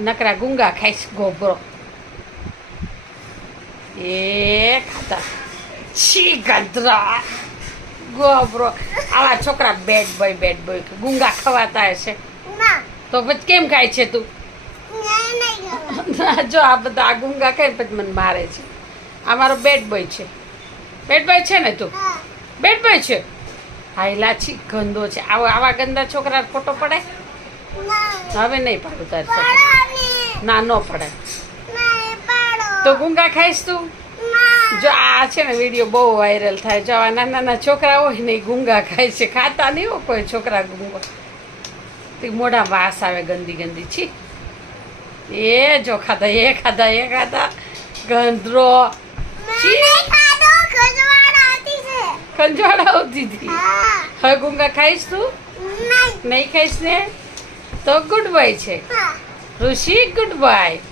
નકરા ગુંગા ખાઈશ ગોબરો એ ખાતા છી ગંધરા ગોબરો આવા છોકરા બેડ બોય ગુંગા ખવાતા હશે તો પછી કેમ ખાય છે તું જો આ બધા આ ગુંગા ખાય પછી મને મારે છે આ મારો બેડ બોય છે ને તું બેડ બોય છે હા લાચી ગંદો છે આવા ગંદા છોકરા ફોટો પડાય હવે નહીં પાડું તારે ના ન પડાય તો ગુંગા ખાઈશ તું જો આ છે ને વિડીયો બહુ વાયરલ થાય જો આ નાના છોકરા હોય ને એ ગુંગા ખાય છે ખાતા નહીં હોય કોઈ છોકરા ગુંગો તે મોઢા વાસ આવે ગંદી છી એ જો ખાધા ગંધરો ખંજવાળ આવતી હતી હવે ગુંગા ખાઈશ તું નહીં ખાઈશ ને તો ગુડ બાય છે ઋષિ ગુડ બાય